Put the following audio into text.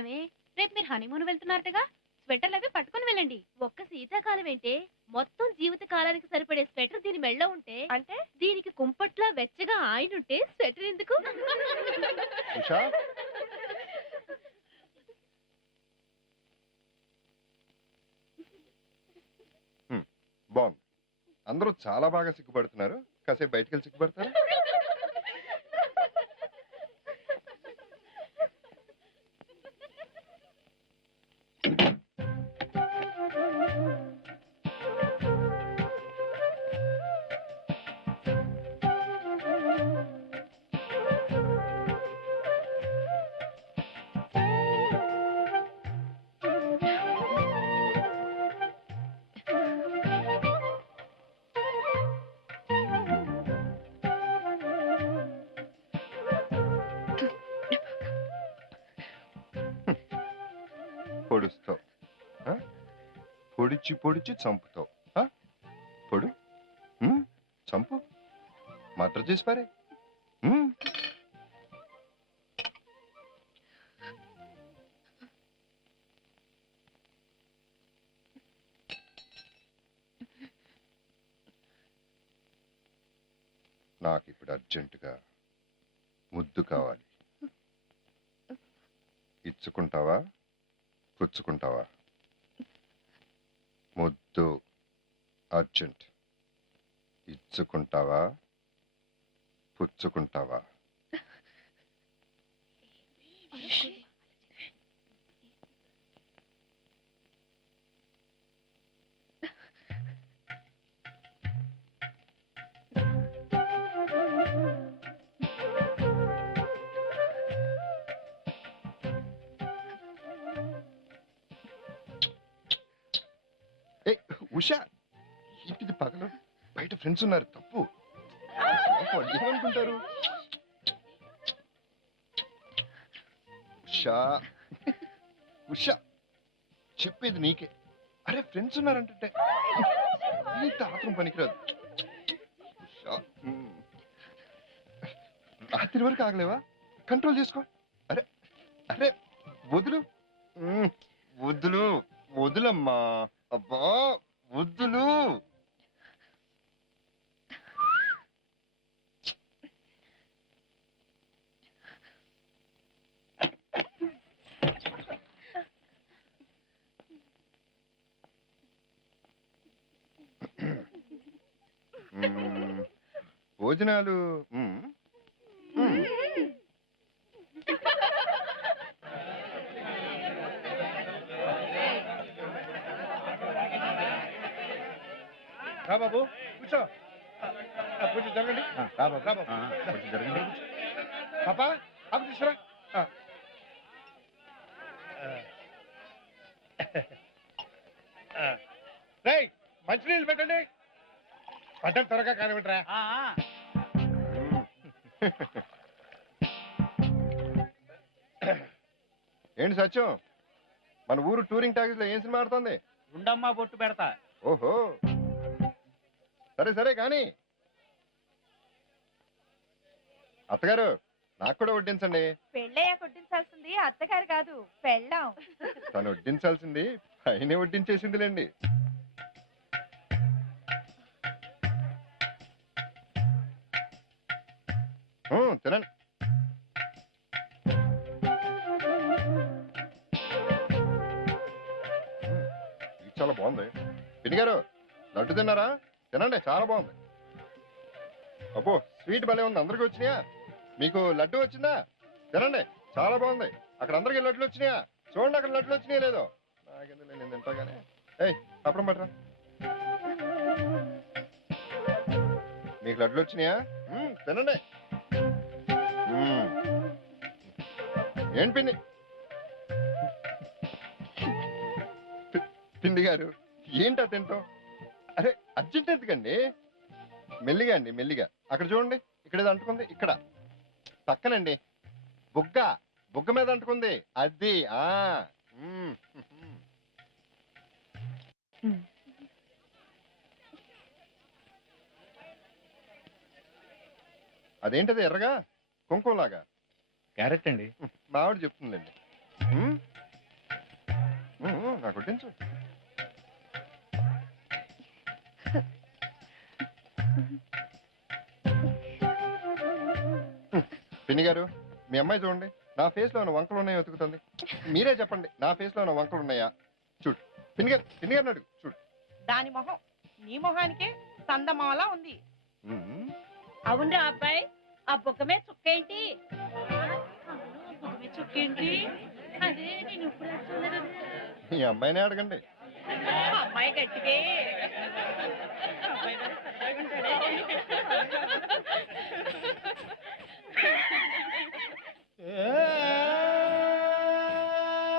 ఏమే రేపు మీరు హనీమూన్ వెళ్తున్నారటగా స్వెటర్లు అవి పట్టుకుని వెళ్ళండి. ఒక్క శీతాకాలం ఏంటే మొత్తం జీవిత కాలానికి సరిపడే స్వెటర్ దీని మెళ్ళో ఉంటే అంటే దీనికి కుంపట్లా వెచ్చగా ఆయనుంటే స్వెటర్ ఎందుకు? ఉషా బాగుంది. అందరూ చాలా బాగా సిగ్గుపడుతున్నారు. కాసేపు బయటికి వెళ్ళి సిగ్గుపడతారు. పొడుస్తావు, పొడిచి పొడిచి చంపుతావు. పొడు చంపు, మర్డర్ చేసి పారే. నాకు ఇప్పుడు అర్జెంటుగా ముద్దు కావాలి. ఇచ్చుకుంటావా పుచ్చుకుంటావా? ముద్దు అర్జెంట్. ఇచ్చుకుంటావా పుచ్చుకుంటావా? ఉషా, ఇంటిది పగలు, బయట ఫ్రెండ్స్ ఉన్నారు. తప్పు. ఏమనుకుంటారు? ఉషా ఉషా, చెప్పేది నీకే. అరే ఫ్రెండ్స్ ఉన్నారంటే ఇంత ఆత్రం పనికిరాదు. ఉషా, రాత్రి వరకు ఆగలేవా? కంట్రోల్ చేసుకో. అరే అరే వదులు, వదులు, వదులమ్మా. అబ్బా వద్దులు. భోజనాలు రా బాబు కూర్చో. కొంచెం జరగండి. రా బాబు, రా బాబు, కొంచెం జరగండి. పాపా ఆకు తీసుకురా. రేయ్ మంచినీళ్ళు పెట్టండి. పడ్డ త్వరగా కానివ్వండిరా. ఏంటి సత్యం, మన ఊరు టూరింగ్ టాకీస్ లో ఏం సినిమా ఆడుతుంది? ఉండమ్మా బొట్టు పెడతా. ఓహో సరే సరే కానీ అత్తగారు నాకు కూడా వడ్డించండి. పెళ్ళయ్యా వడ్డించాల్సింది అత్తగారు కాదు, పెళ్ళాం. తను వడ్డించాల్సింది పైన వడ్డించేసిందిలేండి. తినండి. ఇది చాలా బాగుంది. పిన్ని గారు లడ్డు తిన్నారా? తినండి, చాలా బాగుంది. అబ్బో స్వీట్ భలే ఉంది. అందరికి వచ్చినాయా? మీకు లడ్డు వచ్చిందా? తినండి, చాలా బాగుంది. అక్కడ అందరికి లడ్లు వచ్చినాయా? చూడండి అక్కడ లడ్లు వచ్చినాయా లేదో. నాకెందుకు, నేను తింటాగానే. ఏయ్ అప్పుడు పట్టరా. మీకు లడ్లు వచ్చినాయా? తినండి. ఏంటి పిన్ని, పిండి గారు ఏంటా తింటాం? అరే అర్జెంట్ ఎందుకండి, మెల్లిగా అండి, మెల్లిగా. అక్కడ చూడండి, ఇక్కడ ఏదో అంటుకుంది. ఇక్కడ పక్కనండి, బుగ్గ, బుగ్గ మీద అంటుకుంది. అది అదేంటది ఎర్రగా కుంకుమలాగా? క్యారెట్ అండి. మావిడ చెప్తుందండి. కొట్టించు. పిన్ని గారు, మీ అమ్మాయి చూడండి, నా ఫేస్ లో ఉన్న వంకలు ఉన్నాయో వెతుకుతుంది. మీరే చెప్పండి, నా ఫేస్ లో ఉన్న వంకలు ఉన్నాయా? చూడు పిన్ని గారు అడుగు. చూడు దాని మొహం నీ మొహానికే సందమాలా ఉంది. అవునరా అబ్బాయి, ఆ బుగ్గమే చుక్కేంటి? చుక్కేంటి? అదే నేను ఇప్పుడు చూడలేదు. మీ అమ్మాయినే అడగండి. అమ్మాయి గట్టిగే